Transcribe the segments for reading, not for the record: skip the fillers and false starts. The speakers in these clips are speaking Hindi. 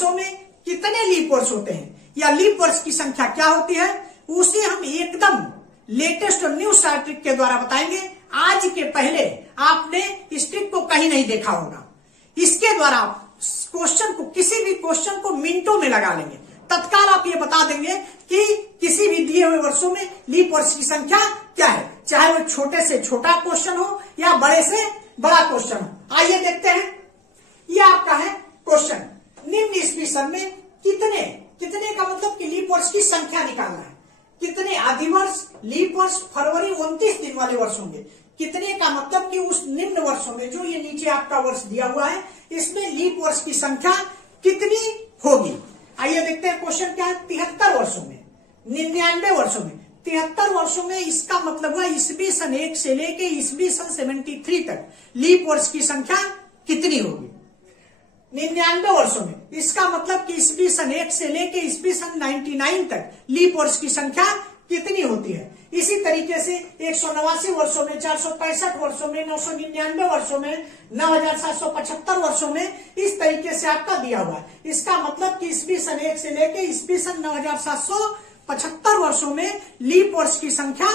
वर्षों में कितने लीप वर्ष होते हैं या लीप वर्ष की संख्या क्या होती है, उसे हम एकदम लेटेस्ट और न्यू स्टार ट्रिक के द्वारा बताएंगे। आज के पहले आपने इस ट्रिक को कहीं नहीं देखा होगा। इसके द्वारा क्वेश्चन को, किसी भी क्वेश्चन को मिनटों में लगा लेंगे। तत्काल आप ये बता देंगे कि किसी भी दिए हुए वर्षों में लीप वर्ष की संख्या क्या है, चाहे वो छोटे से छोटा क्वेश्चन हो या बड़े से बड़ा क्वेश्चन हो। आइए देखते हैं। ये आपका है क्वेश्चन, निम्न ईस्वी सन में कितने का मतलब कि लीप वर्ष की संख्या निकालना है। कितने अधिवर्ष, लीप वर्ष, फरवरी 29 दिन वाले वर्ष होंगे। कितने का मतलब कि उस निम्न वर्षों में, जो ये नीचे आपका वर्ष दिया हुआ है, इसमें लीप वर्ष की संख्या कितनी होगी। आइए देखते हैं क्वेश्चन क्या है। 73 वर्षों में, 99 वर्षों में, 73 वर्षों में, इसका मतलब हुआ ईस्वी सन 1 से लेके ईस्वी सन 73 तक लीप वर्ष की संख्या कितनी होगी। 99 वर्षों में, इसका मतलब कि ईस्वी सन 1 से लेके ईस्वी सन 99 तक लीप वर्ष की संख्या कितनी होती है। इसी तरीके से 189 वर्षों में, 465 वर्षों में, 999 वर्षों में, 9775 वर्षों में, इस तरीके से आपका दिया हुआ है। इसका मतलब कि ईस्वी सन 1 से लेके ईस्वी सन 9775 वर्षों में लीप वर्ष की संख्या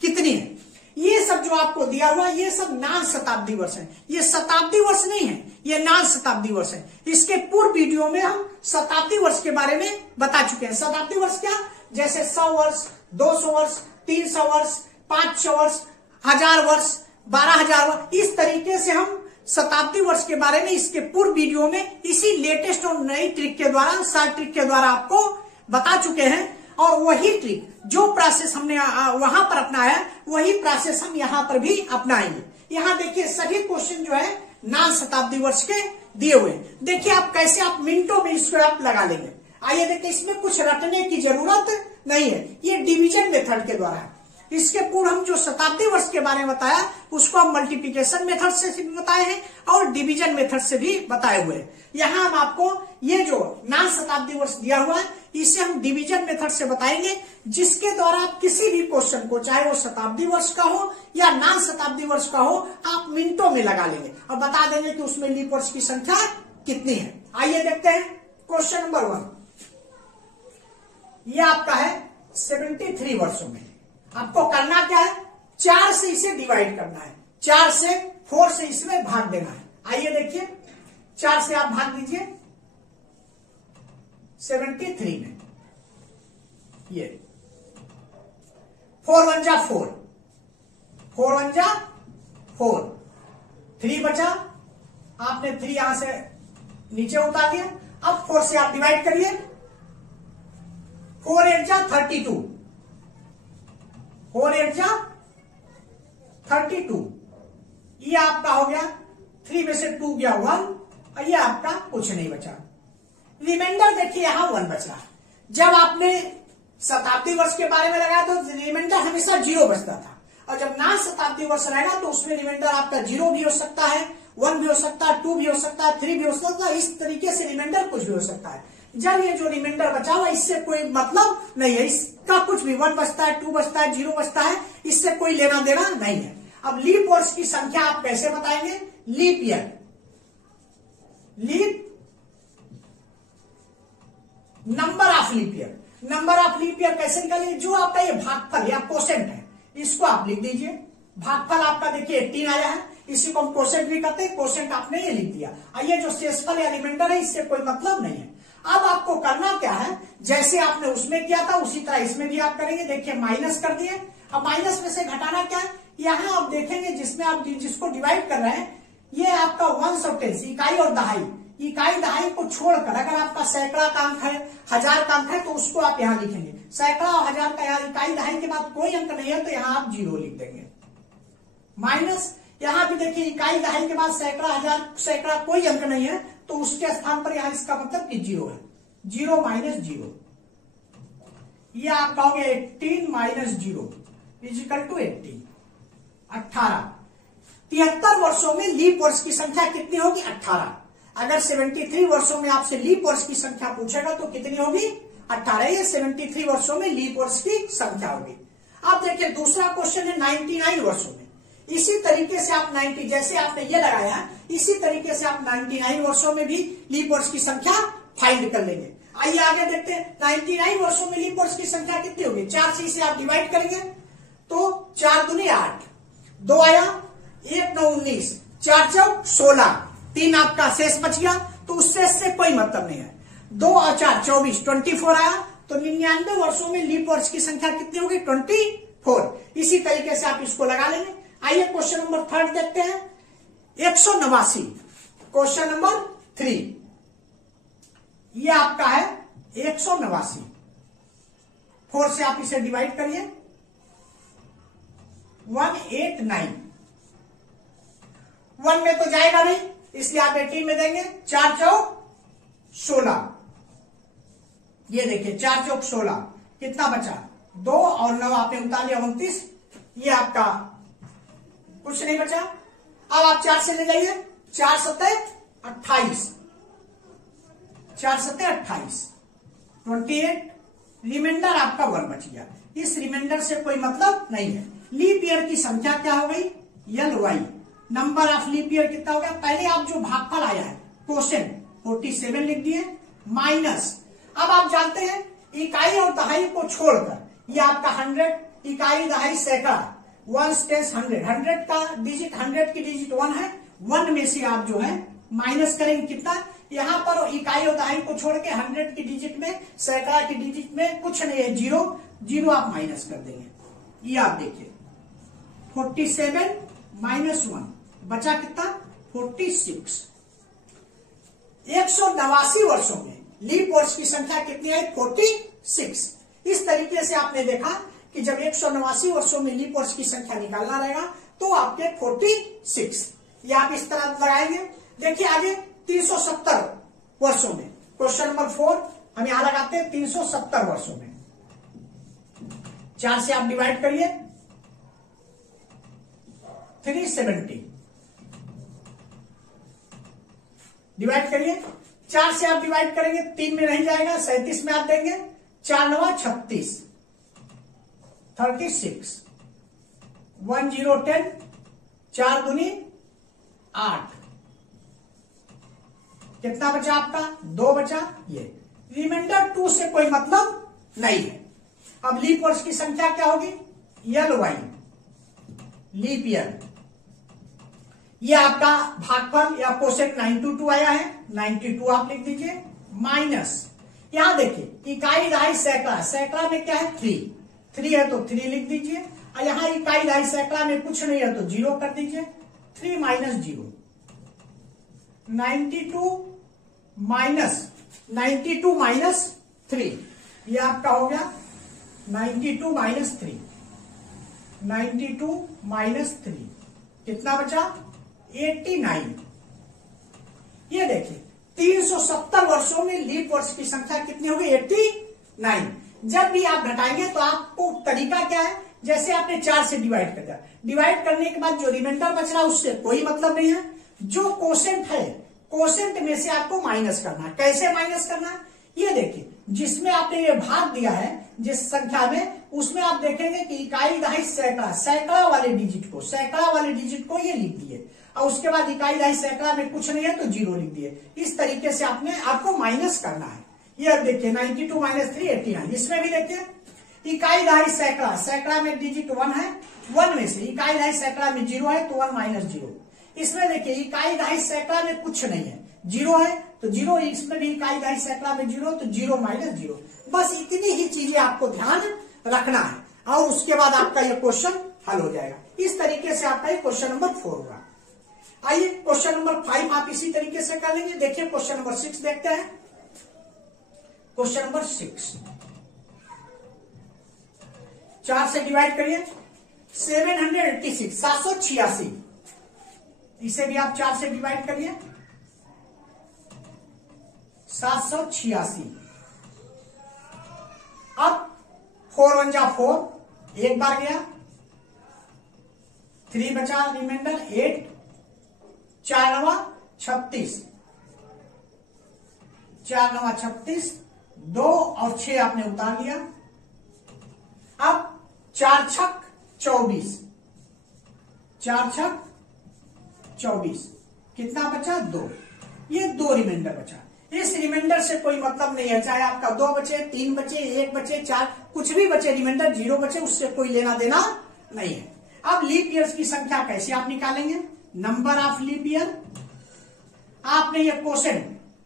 कितनी है। ये सब जो आपको दिया हुआ है, ये सब नान शताब्दी वर्ष है। ये शताब्दी वर्ष नहीं है, ये नान शताब्दी वर्ष है। इसके पूर्व वीडियो में हम शताब्दी वर्ष के बारे में बता चुके हैं। शताब्दी वर्ष क्या, जैसे 100 वर्ष, 200 वर्ष, 300 वर्ष, 500 वर्ष, 1000 वर्ष, 12000 वर्ष, इस तरीके से हम शताब्दी वर्ष के बारे में इसके पूर्व वीडियो में इसी लेटेस्ट और नई ट्रिक के द्वारा, शॉर्ट ट्रिक के द्वारा आपको बता चुके हैं। और वही ट्रिक, जो प्रोसेस हमने वहां पर अपनाया, वही प्रोसेस हम यहाँ पर भी अपनाएंगे। यहाँ देखिए सभी क्वेश्चन जो है नान शताब्दी वर्ष के दिए हुए। देखिए आप कैसे आप मिनटों में इसको आप लगा लेंगे। आइए देखिए, इसमें कुछ रटने की जरूरत नहीं है, ये डिवीजन मेथड के द्वारा है। इसके पूर्व हम जो शताब्दी वर्ष के बारे में बताया, उसको हम मल्टीप्लिकेशन मेथड से भी बताए हैं और डिवीजन मेथड से भी बताए हुए हैं। यहाँ हम आपको ये जो नान शताब्दी वर्ष दिया हुआ है, इसे हम डिवीजन मेथड से बताएंगे, जिसके द्वारा आप किसी भी क्वेश्चन को, चाहे वो शताब्दी वर्ष का हो या नान शताब्दी वर्ष का हो, आप मिनटों में लगा लेंगे और बता देंगे कि उसमें लीप वर्ष की संख्या कितनी है। आइए देखते हैं क्वेश्चन नंबर 1। ये आपका है 73 वर्षों में। आपको करना क्या है, 4 से इसे डिवाइड करना है, 4 से 4 से इसमें भाग देना है। आइए देखिए, 4 से आप भाग दीजिए 73 में। ये 4 1 जा 4, 4 1 जा 4, 3 बचा, आपने 3 यहां से नीचे उतार दिया। अब 4 से आप डिवाइड करिए, 4 8 जा 32, 4 8 जा 32। ये आपका हो गया, 3 में से 2 गया 1, और ये आपका कुछ नहीं बचा। रिमाइंडर देखिए यहां 1 बचा। जब आपने शताब्दी वर्ष के बारे में लगाया तो रिमाइंडर हमेशा 0 बचता था, और जब नान शताब्दी वर्ष रहेगा तो उसमें रिमाइंडर आपका 0 भी हो सकता है, 1 भी हो सकता है, 2 भी हो सकता है, 3 भी हो सकता है। इस तरीके से रिमाइंडर कुछ भी हो सकता है। जब ये जो रिमाइंडर बचा हुआ, इससे कोई मतलब नहीं है, इसका कुछ भी 1 बचता है, 2 बचता है, 0 बचता है, इससे कोई लेना देना नहीं है। अब लीप वर्ष की संख्या आप कैसे बताएंगे, leap year, leap number of leap year. Number of leap year कैसे निकालेंगे, जो आपका ये भागफल या कोसेंट है, इसको आप लिख दीजिए। भागफल आपका देखिए 18 आया है, इसी को हम कोसेंट भी कहते हैं। कोसेंट आपने ये लिख दिया। ये जो शेषफल या रिमाइंडर है, इससे कोई मतलब नहीं है। अब आपको करना क्या है, जैसे आपने उसमें किया था उसी तरह इसमें भी आप करेंगे। देखिए माइनस कर दिए। अब माइनस में से घटाना क्या है, यहां आप देखेंगे जिसमें आप जिसको डिवाइड कर रहे हैं, ये आपका 1 और 10, इकाई और दहाई। इकाई दहाई को छोड़कर अगर आपका सैकड़ा का अंक है, 1000 का अंक है, तो उसको आप यहाँ लिखेंगे। सैकड़ा और 1000 का यहाँ इकाई दहाई के बाद कोई अंक नहीं है, तो यहाँ आप 0 लिख देंगे। माइनस यहाँ भी देखिए, इकाई दहाई के बाद सैकड़ा, 1000, सैकड़ा कोई अंक नहीं है, तो उसके स्थान पर यहाँ इसका मतलब कि 0 है। 0 माइनस 0, ये आप कहोगे 18 माइनस 0 इजिकल टू 18, 18। 73 वर्षों में लीप वर्ष की संख्या कितनी होगी, 18। अगर 73 वर्षों में आपसे लीप वर्ष की संख्या पूछेगा तो कितनी होगी, 18। ये 73 वर्षों में लीप वर्ष की संख्या होगी। अब देखिए दूसरा क्वेश्चन है 99 वर्षों में। इसी तरीके से आप 90, जैसे आपने ये लगाया, इसी तरीके से आप 99 वर्षों में भी लीप वर्ष की संख्या फाइंड कर लेंगे। आइए आगे देखते हैं। 99 वर्षों में लीप वर्ष की संख्या कितनी होगी? 4 से इसे आप डिवाइड करेंगे तो 4 दूनी 8, 2 आया, 1 9 19, 4 चौक 16, 3 आपका शेष बच गया, तो उस शेष से कोई मतलब नहीं है। 2 और 4 24, 24 आया, तो 99 वर्षों में लीप वर्ष की संख्या कितनी होगी? 24। इसी तरीके से आप इसको लगा लेंगे। आइए क्वेश्चन नंबर 3 देखते हैं। 189, क्वेश्चन नंबर 3, ये आपका है 189। 4 से आप इसे डिवाइड करिए, 189। 1 में तो जाएगा नहीं, इसलिए आप 18 में देंगे। 4 चौक 16, ये देखिए 4 चौक 16, कितना बचा? 2 और 9 आपने उतार लिया, 29। ये आपका कुछ नहीं बचा। अब आप 4 से ले जाइए, 4 सत्ते 28, 4 सत्ते 28, 28, रिमाइंडर आपका 1 बच गया। इस रिमाइंडर से कोई मतलब नहीं है। लीप ईयर की संख्या क्या हो गई? LY, number of leap year कितना हो गया? पहले आप जो भागफल आया है क्वेश्चन 47 लिख दिए, माइनस, अब आप जानते हैं इकाई और दहाई को छोड़कर ये आपका 100, इकाई दहाई सैकड़ा, 1 10 100, 100 का डिजिट, 100 की डिजिट 1 है, 1 में से आप जो है माइनस करेंगे कितना? यहां पर इकाई और दहाई को छोड़ के 100 की डिजिट में, सैकड़ा की डिजिट में कुछ नहीं है, 0 0 आप माइनस कर देंगे। ये आप देखिए 47 माइनस 1 बचा कितना? 46। 189 वर्षों में लीप वर्ष की संख्या कितनी है? 46। इस तरीके से आपने देखा कि जब 189 वर्षों में लीप वर्ष की संख्या निकालना रहेगा तो आपके 46, ये आप इस तरह लगाएंगे। देखिए आगे 370 वर्षों में, क्वेश्चन नंबर 4 हम यहां लगाते हैं 370 वर्षों में। 4 से आप डिवाइड करिए, 370, डिवाइड करिए। 4 से आप डिवाइड करेंगे, 3 में नहीं जाएगा, 37 में आप देंगे, 4 9 36, 36, 1 0 10, 4 दूनी 8, कितना बचा आपका? 2 बचा। ये रिमाइंडर 2 से कोई मतलब नहीं है। अब लीप वर्ष की संख्या क्या होगी? LY, लीप ईयर, ये आपका भागफल या कोसेक 92 आया है, 92 आप लिख दीजिए, माइनस, यहां देखिए इकाई दहाई सैकड़ा, सैकड़ा में क्या है? 3 है तो 3 लिख दीजिए, और यहां इकाई दहाई सैकड़ा में कुछ नहीं है तो 0 कर दीजिए, 3 माइनस 0, 92 माइनस 3, ये आपका हो गया 92 माइनस 3, 92 माइनस 3, कितना बचा? 89। ये देखिए 370 वर्षों में लीप वर्ष की संख्या कितनी होगी? 89। जब भी आप घटाएंगे तो आपको तरीका क्या है? जैसे आपने 4 से डिवाइड कर दिया, डिवाइड करने के बाद जो रिमाइंडर बच रहा है उससे कोई मतलब नहीं है। जो कोसेंट है, कोसेंट में से आपको माइनस करना है। कैसे माइनस करना है? ये देखिए जिसमें आपने ये भाग दिया है जिस संख्या में, उसमें आप देखेंगे कि इकाई दहाई सैकड़ा, सैकड़ा वाले डिजिट को, सैकड़ा वाले डिजिट को ये लिख दिए, और उसके बाद इकाई दहाई सैकड़ा में कुछ नहीं है तो 0 लिख दिए। इस तरीके से आपको माइनस करना है। ये देखिए 92 माइनस 3 89। इसमें भी देखिए इकाई दहाई सैकड़ा, सैकड़ा में डिजिट 1 है, 1 में से इकाई दहाई सैकड़ा में 0 है तो 1 माइनस 0। इसमें देखिए इकाई दहाई सैकड़ा में कुछ नहीं है, 0 है तो 0, इसमें भी इकाई दहाई सैकड़ा में 0 तो 0 माइनस 0। बस इतनी ही चीजें आपको ध्यान रखना है और उसके बाद आपका ये क्वेश्चन हल हो जाएगा। इस तरीके से आपका ये क्वेश्चन नंबर 4 होगा। आइए क्वेश्चन नंबर 5 आप इसी तरीके से कर लेंगे। देखिए क्वेश्चन नंबर 6 देखते हैं। क्वेश्चन नंबर 6, 4 से डिवाइड करिए, 786, 786, इसे भी आप 4 से डिवाइड करिए, 786। अब 4 1 जा 4, एक बार गया, 3 बचा रिमाइंडर 8, 4 9 36, 4 9 36, 2 और 6 आपने उतार लिया। अब 4 छक 24, 4 छक 24, कितना बचा? 2। ये 2 रिमाइंडर बचा। इस रिमाइंडर से कोई मतलब नहीं है, चाहे आपका 2 बचे, 3 बचे, 1 बचे, 4 कुछ भी बचे, रिमाइंडर 0 बचे, उससे कोई लेना देना नहीं है। अब लीप ईयर्स की संख्या कैसे आप निकालेंगे? नंबर ऑफ लीप ईयर, आपने ये क्वेश्चन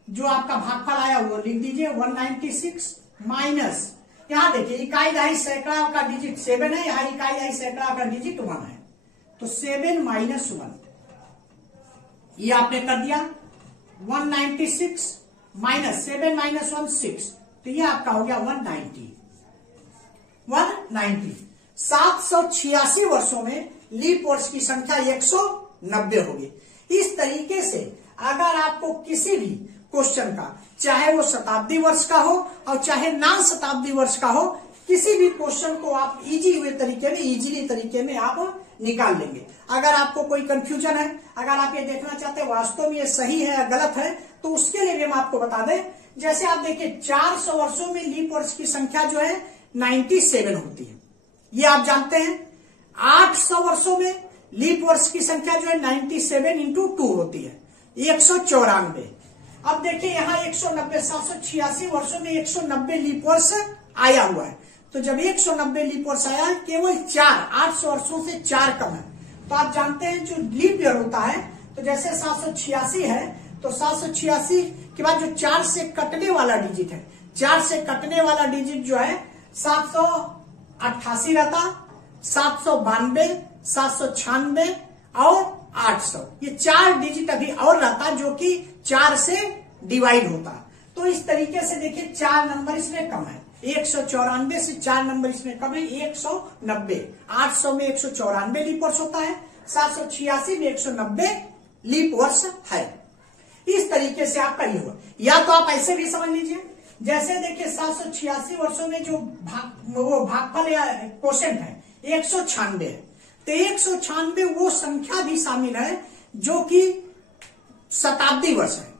जो आपका भागफल आया वो लिख दीजिए 196 माइनस, यहां देखिए इकाई दहाई सैकड़ा का डिजिट 7 है, यहाँ इकाई दहाई सैकड़ा का डिजिट 1 है, तो 7 माइनस 1 ये आपने कर दिया। 196 माइनस 7 माइनस 1 6, तो ये आपका हो गया 190। 786 वर्षों में लीप वर्ष की संख्या 190 होगी। इस तरीके से अगर आपको किसी भी क्वेश्चन का, चाहे वो शताब्दी वर्ष का हो और चाहे नान शताब्दी वर्ष का हो, किसी भी क्वेश्चन को आप इजीली तरीके में आप निकाल लेंगे। अगर आपको कोई कंफ्यूजन है, अगर आप ये देखना चाहते हैं वास्तव में ये सही है या गलत है, तो उसके लिए भी हम आपको बता दें। जैसे आप देखिए 400 वर्षों में लीप वर्ष की संख्या जो है 97 होती है, ये आप जानते हैं। 800 वर्षों में लीप वर्ष की संख्या जो है 97 इंटू 2 होती है, 194। अब देखिए यहाँ 190, 786 वर्षों में 190 लीप वर्ष आया हुआ है, तो जब 190 लीप वर्ष आया है, केवल 800 वर्षों से 4 कम है, तो आप जानते हैं जो लीप ईयर होता है, तो जैसे 786 है, तो 786 के बाद जो 4 से कटने वाला डिजिट है, 4 से कटने वाला डिजिट जो है 788 रहता, 792, 796 और 800, ये 4 डिजिट अभी और रहता जो कि 4 से डिवाइड होता। तो इस तरीके से देखिए 4 नंबर इसमें कम है, 194 से 4 नंबर इसमें कम है 190। 800 में 194 लीप वर्ष होता है, 786 में 190 लीप वर्ष है। इस तरीके से आपका ये हुआ, या तो आप ऐसे भी समझ लीजिए, जैसे देखिए 786 वर्षों में जो भागफल या क्वेश्चन है 196 है, तो 196 वो संख्या भी शामिल है जो कि शताब्दी वर्ष है।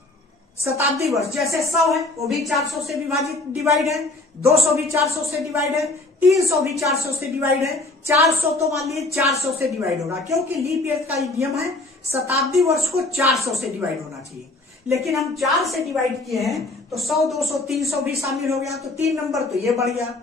शताब्दी वर्ष जैसे 100 है, वो भी 400 से विभाजित डिवाइड है, 200 भी 400 से डिवाइड है, 300 भी 400 से डिवाइड है, 400 तो मान लीजिए 400 से डिवाइड होगा, क्योंकि लीप ईयर का नियम है शताब्दी वर्ष को 400 से डिवाइड होना चाहिए। लेकिन हम 4 से डिवाइड किए हैं, तो 100, 200, 300 भी शामिल हो गया, तो 3 नंबर तो ये बढ़ गया।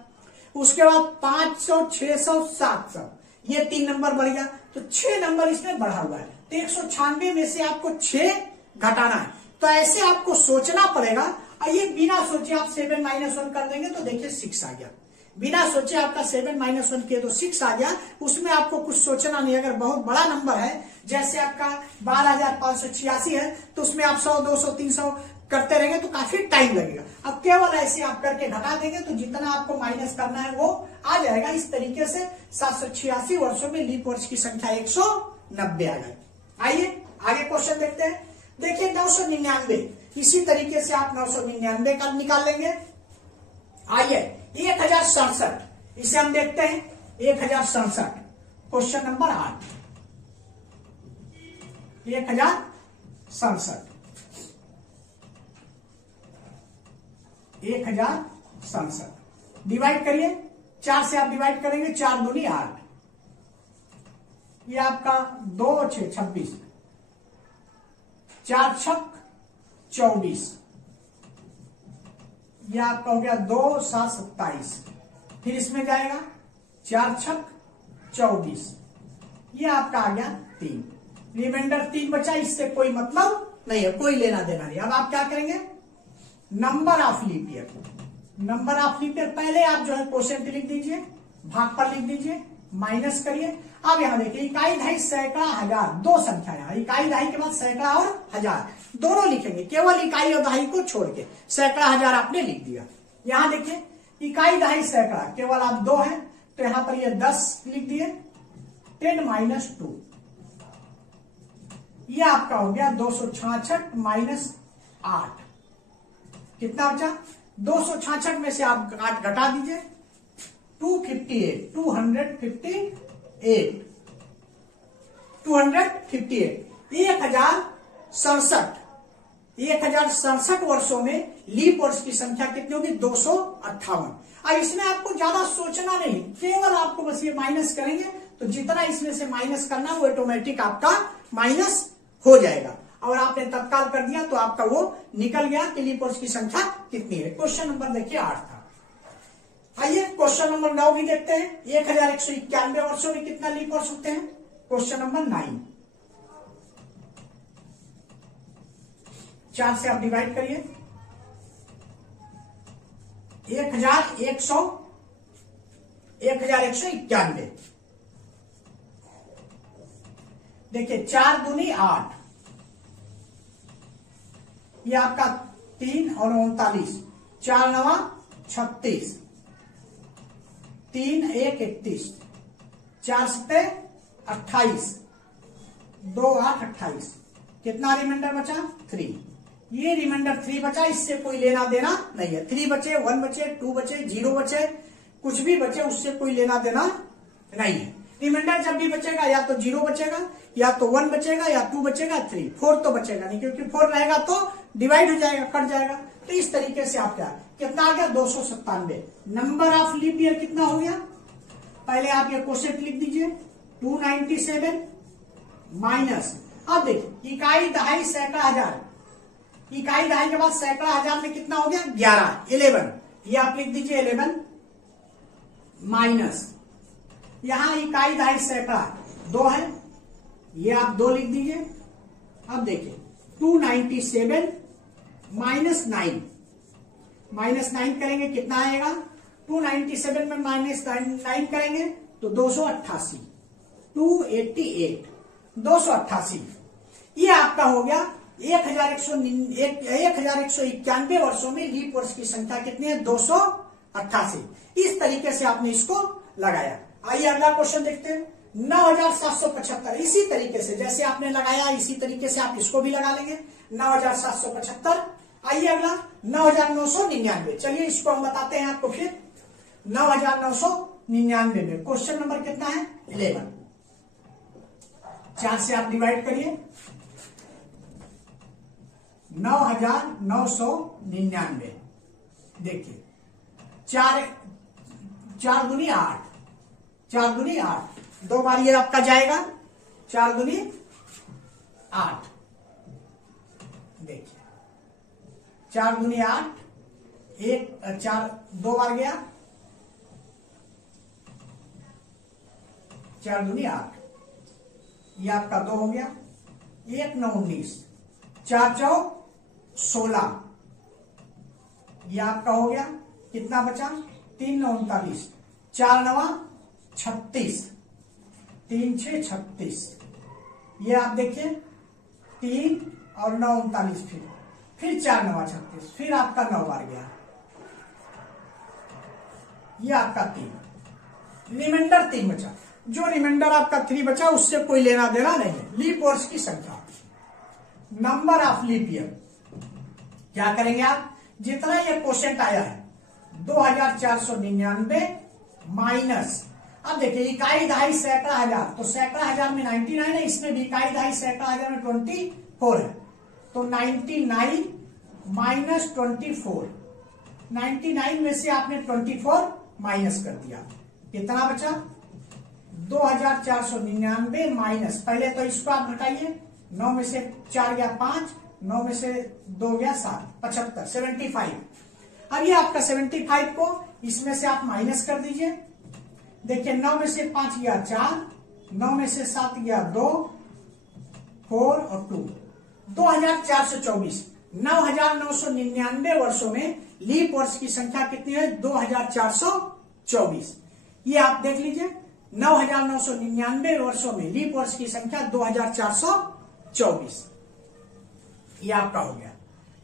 उसके बाद 500, 600, 700, ये 3 नंबर बढ़ गया, तो 6 नंबर इसमें बढ़ा हुआ है। तो 196 में से आपको 6 घटाना है, तो ऐसे आपको सोचना पड़ेगा। और ये बिना सोचे आप 7 माइनस 1 कर देंगे तो देखिए 6 आ गया, बिना सोचे आपका 7 माइनस 1 किए तो 6 आ गया। उसमें आपको कुछ सोचना नहीं। अगर बहुत बड़ा नंबर है, जैसे आपका 12,586 है, तो उसमें आप 100, 200, 300 करते रहेंगे तो काफी टाइम लगेगा। अब केवल ऐसे आप करके घटा देंगे तो जितना आपको माइनस करना है वो आ जाएगा। इस तरीके से 786 वर्षों में लीप वर्ष की संख्या 190 आ गई। आइए आगे क्वेश्चन देखते हैं। देखिए 999, इसी तरीके से आप 999 का निकाल लेंगे। आइए 1067, इसे हम देखते हैं। 1067 क्वेश्चन नंबर 8, 1067 डिवाइड करिए, 4 से आप डिवाइड करेंगे, 4 दूनी 8, ये आपका 2 6 26, 4 छक 24, ये आपका हो गया 2 7 27, फिर इसमें जाएगा 4 छक 24, ये आपका आ गया 3, रिमाइंडर 3 बचा। इससे कोई मतलब नहीं है, कोई लेना देना नहीं। अब आप क्या करेंगे, number of leap year, number of leap year पहले आप जो है क्वेश्चन लिख दीजिए, भागफल लिख दीजिए, माइनस करिए। अब यहां देखिए इकाई दहाई सैकड़ा हजार, 2 संख्या है, इकाई दहाई के बाद सैकड़ा और हजार दोनों लिखेंगे, केवल इकाई और दहाई को छोड़ के सैकड़ा हजार आपने लिख दिया। यहां देखिए इकाई दहाई सैकड़ा केवल आप 2 है, तो यहां पर ये 10 लिख दिए, 10 माइनस 2, ये आपका हो गया 266 माइनस 8, कितना बचा 266 में से आप 8 घटा दीजिए, 258, 1067 वर्षों में लीप वर्ष की संख्या कितनी होगी, 258। अब इसमें आपको ज्यादा सोचना नहीं, केवल आपको बस ये माइनस करेंगे, तो जितना इसमें से माइनस करना वो ऑटोमेटिक आपका माइनस हो जाएगा। और आपने तत्काल कर दिया तो आपका वो निकल गया कि लीप ईयर्स की संख्या कितनी है। क्वेश्चन नंबर देखिए 8 था। आइए क्वेश्चन नंबर 9 भी देखते हैं। 1191 वर्षों में कितना लीप ईयर्स होते हैं। क्वेश्चन नंबर 9, 4 से आप डिवाइड करिए। 1191। देखिए 4 दूनी 8, ये आपका 3 और 39, 4 नवा 36, 3 1 31, 4 सत्ते 28, 2 8 28, कितना रिमाइंडर बचा 3। ये रिमाइंडर 3 बचा, इससे कोई लेना देना नहीं है। 3 बचे, 1 बचे, 2 बचे, 0 बचे, कुछ भी बचे उससे कोई लेना देना नहीं है। रिमाइंडर जब भी बचेगा या तो 0 बचेगा, या तो 1 बचेगा, या 2 बचेगा, 3, 4 तो बचेगा नहीं, क्योंकि 4 रहेगा तो डिवाइड हो जाएगा, कट जाएगा। तो इस तरीके से आप क्या कितना आ गया 297। नंबर ऑफ लीप ईयर कितना हो गया, पहले आप ये क्वेश्चन लिख दीजिए 297 माइनस, अब देखिए इकाई दहाई सैकड़ा हजार, इकाई दहाई के बाद सैकड़ा हजार में कितना हो गया 11, 11, ये आप लिख दीजिए 11 माइनस, यहां इकाई दहाई सैकड़ा 2 है, ये आप 2 लिख दीजिए। अब देखिए 297 -9, -9 करेंगे कितना आएगा, 297 में -9 करेंगे तो 288, 288, ये आपका हो गया 1191 वर्षों में लीप वर्ष की संख्या कितनी है 288। इस तरीके से आपने इसको लगाया। आइए अगला क्वेश्चन देखते हैं 9775। इसी तरीके से जैसे आपने लगाया इसी तरीके से आप इसको भी लगा लेंगे 9775। आइए अगला 9999। चलिए इसको हम बताते हैं आपको फिर 9999 में क्वेश्चन नंबर कितना है 11, 4 से आप डिवाइड करिए 9999। देखिए 4 दूनी 8, 4 दूनी 8, 2 बार ये आपका जाएगा 4 दूनी 8। देखिए 4 दूनी 8, 4 2 बार गया 4 दूनी 8, ये आपका 2 हो गया, 1 9 19, 4 4 16, ये आपका हो गया, कितना बचा 3 9 39, 4 9 36, 3 6 36, ये आप देखिए 3 और 9 39, फिर 4 9 36, फिर आपका 9 बार गया, ये आपका 3, रिमाइंडर 3 बचा। जो रिमाइंडर आपका 3 बचा उससे कोई लेना देना नहीं है। लीप ईयर्स की संख्या, नंबर ऑफ लीप ईयर, क्या करेंगे आप, जितना ये क्वेश्चन आया है 2499 माइनस, अब देखिए इकाई दहाई सैकड़ा हजार, तो सैकड़ा हजार में 99 है, इसमें भी इकाई दहाई सैकड़ा हजार में 24 है, तो 99 माइनस 24, 99 में से आपने 24 माइनस कर दिया, कितना बचा 2499 माइनस, पहले तो इसको आप घटाइए, 9 में से 4 गया 5, 9 में से 2 गया 7, 75, 75। अब ये आपका 75 को इसमें से आप माइनस कर दीजिए। देखिए 9 में से 5 गया 4, 9 में से 7 गया 2, 4 और 2, 2424। 9999 वर्षों में लीप वर्ष की संख्या कितनी है 2424। ये आप देख लीजिए 9999 वर्षों में लीप वर्ष की संख्या 2424, ये आपका हो गया।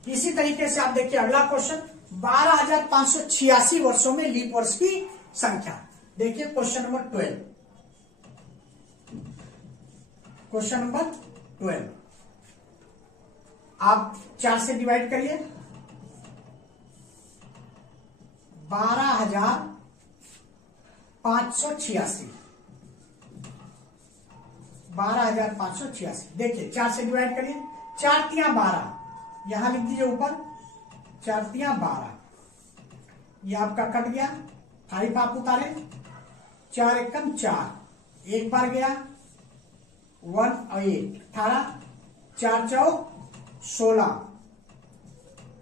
इसी तरीके से आप देखिए अगला क्वेश्चन 12586 वर्षों में लीप वर्ष की संख्या। देखिए क्वेश्चन नंबर 12, क्वेश्चन नंबर 12 आप 4 से डिवाइड करिए 12586, 12586। देखिए 4 से डिवाइड करिए, 4 तिया 12, यहां लिख दीजिए ऊपर 4 तिया 12, ये आपका कट गया, 5 आप उतारे, 4 एकम 4, एक बार गया 1 और 1 18, 4 चौक 16,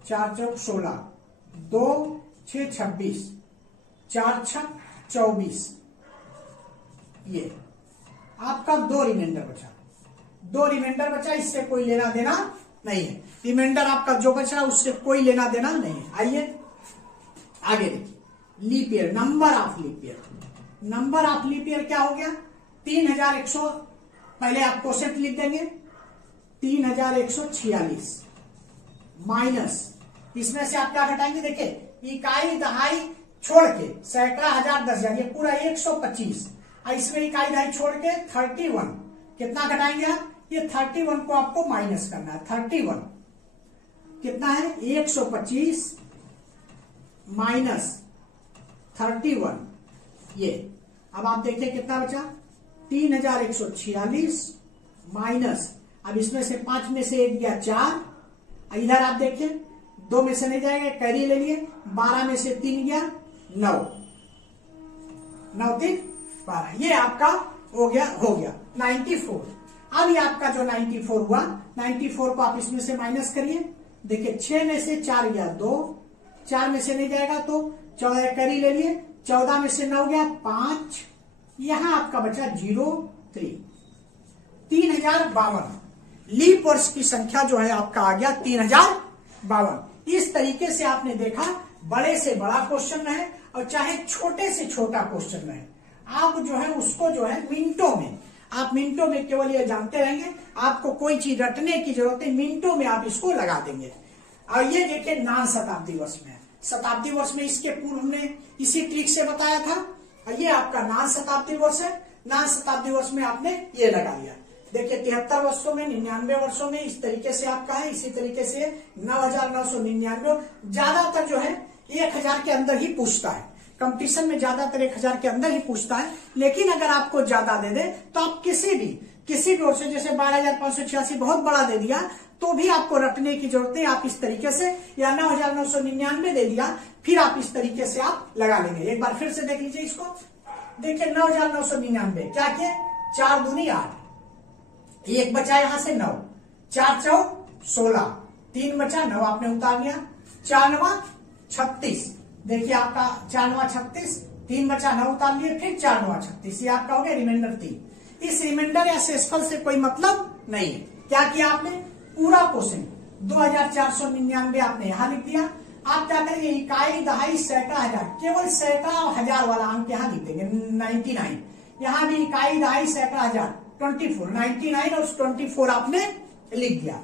4 चौक 16, 2 6 26, 4 छक 24। ये आपका 2 रिमाइंडर बचा, 2 रिमाइंडर बचा, इससे कोई लेना देना नहीं है। रिमाइंडर आपका जो बचा उससे कोई लेना देना नहीं है। आइए आगे देखिए, leap year, number of leap year. Number of leap year क्या हो गया? 3100, पहले आप क्वोशेंट लिख देंगे 3146 माइनस, इसमें से आप क्या घटाएंगे? देखिए इकाई दहाई छोड़ के सैकड़ा, हजार, 10,000, ये पूरा 125, और इसमें इकाई दहाई छोड़ के 31, कितना घटाएंगे आप? ये 31 को आपको माइनस करना है। 31 कितना है? 125 माइनस 31, ये अब आप देखिए कितना बचा? 3146 माइनस, अब इसमें से 5 में से 1 गया 4, इधर आप देखिए 2 में से नहीं जाएगा, कैरी ले लिए, 12 में से 3 गया 9, 9 3 12, ये आपका हो गया 94। अब ये आपका जो 94 हुआ, 94 को आप इसमें से माइनस करिए। देखिए 6 में से 4 गया 2, 4 में से नहीं जाएगा तो 14 कैरी ले लिए, 14 में से 9 गया 5, यहां आपका बचा 03, 3052। लीप वर्ष की संख्या जो है आपका आ गया 3052। इस तरीके से आपने देखा, बड़े से बड़ा क्वेश्चन है और चाहे छोटे से छोटा क्वेश्चन है, आप जो है उसको जो है मिनटों में, आप मिनटों में केवल ये जानते रहेंगे, आपको कोई चीज रटने की जरूरत है, मिनटों में आप इसको लगा देंगे। और ये देखिए नान शताब्दी वर्ष में, शताब्दी वर्ष में इसके पूर्व हमने इसी ट्रिक से बताया था, और ये आपका नान शताब्दी वर्ष है। नान शताब्दी वर्ष में आपने ये लगा लिया। देखिए 73 वर्षों में, 99 वर्षों में इस तरीके से आपका है, इसी तरीके से 9999, ज्यादातर जो है 1000 के अंदर ही पूछता है, कंपटीशन में ज्यादातर 1000 के अंदर ही पूछता है। लेकिन अगर आपको ज्यादा दे दे तो आप किसी भी ओर से, जैसे 12586 बहुत बड़ा दे दिया तो भी आपको रटने की जरूरत नहीं, आप इस तरीके से, या 9999 दे दिया, फिर आप इस तरीके से आप लगा लेंगे। एक बार फिर से देख लीजिए इसको, देखिए 9999 क्या किए? 4 दूनी 8, 1 बचा यहां से 9, 4 चौक 16, 3 बचा 9 आपने उतार लिया, 4 9 36, देखिए आपका 4 9 36, 3 बचा 9 उतार लिए, फिर 4 9 36, ये आपका हो गया रिमाइंडर 3। इस रिमाइंडर या शेषफल से कोई मतलब नहीं है। क्या किया आपने? पूरा क्वेश्चन 2499 आपने यहां लिख दिया। आप क्या करेंगे? इकाई दहाई सैकड़ा हजार, केवल सैकड़ा और हजार वाला अंक यहां लिख देंगे 99, यहां भी इकाई दहाई सैकड़ा हजार 24, 99 और 24 आपने लिख दिया।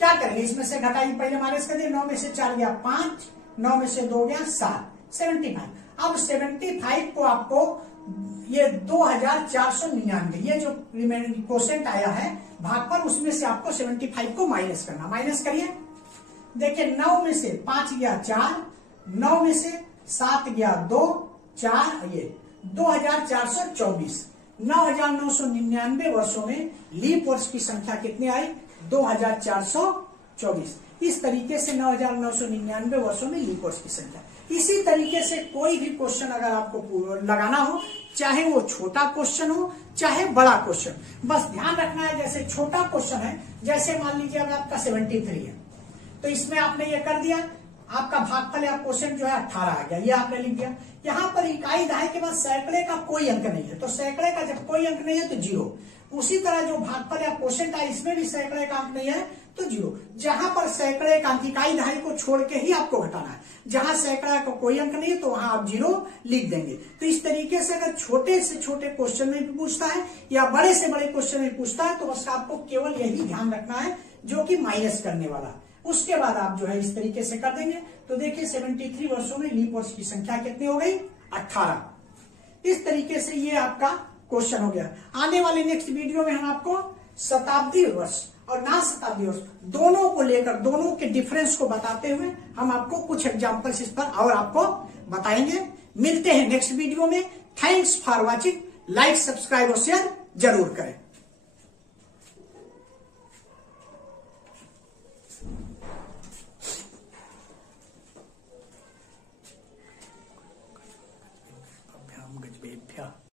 क्या करेंगे? इसमें से घटाइए, पहले माइनस कर दिए, 9 में से 4 गया 5, 9 में से 2 गया 7, 75। अब 75 को आपको ये 2499, ये जो क्वोशेंट आया है भागफल, उसमें से आपको 75 को माइनस करना। माइनस करिए, देखिए 9 में से 5 गया 4, 9 में से 7 गया 2, 4, ये 2424। 9999 वर्षों में लीप वर्ष की संख्या कितनी आई? 2424। इस तरीके से 9999 वर्षों में लीप वर्ष की संख्या। इसी तरीके से कोई भी क्वेश्चन अगर आपको लगाना हो, चाहे वो छोटा क्वेश्चन हो चाहे बड़ा क्वेश्चन, बस ध्यान रखना है, जैसे छोटा क्वेश्चन है, जैसे मान लीजिए अगर आपका 73 है तो इसमें आपने ये कर दिया, आपका भागफल या क्वोशेंट जो है 18 आ गया, ये आपने लिख दिया। यहाँ पर इकाई दहाई के बाद सैकड़े का कोई अंक नहीं है, तो सैकड़े का जब कोई अंक नहीं है तो 0। उसी तरह जो भागफल या क्वोशेंट है, इसमें भी सैकड़े का अंक नहीं है तो 0। जहां पर सैकड़े का अंक, इकाई दहाई को छोड़ के ही आपको घटाना है। जहां सैकड़ा का कोई अंक नहीं है तो वहां आप 0 लिख देंगे। तो इस तरीके से अगर छोटे से छोटे क्वेश्चन में भी पूछता है या बड़े से बड़े क्वेश्चन में पूछता है तो बस आपको केवल यही ध्यान रखना है, जो कि माइनस करने वाला। उसके बाद आप जो है इस तरीके से कर देंगे। तो देखिए 73 वर्षों में लीप वर्ष की संख्या कितनी हो गई? 18। इस तरीके से ये आपका क्वेश्चन हो गया। आने वाले नेक्स्ट वीडियो में हम आपको शताब्दी वर्ष और ना शताब्दी वर्ष दोनों को लेकर, दोनों के डिफरेंस को बताते हुए हम आपको कुछ एग्जांपल्स इस पर और आपको बताएंगे। मिलते हैं नेक्स्ट वीडियो में। Thanks for watching. Like, subscribe और शेयर जरूर करें।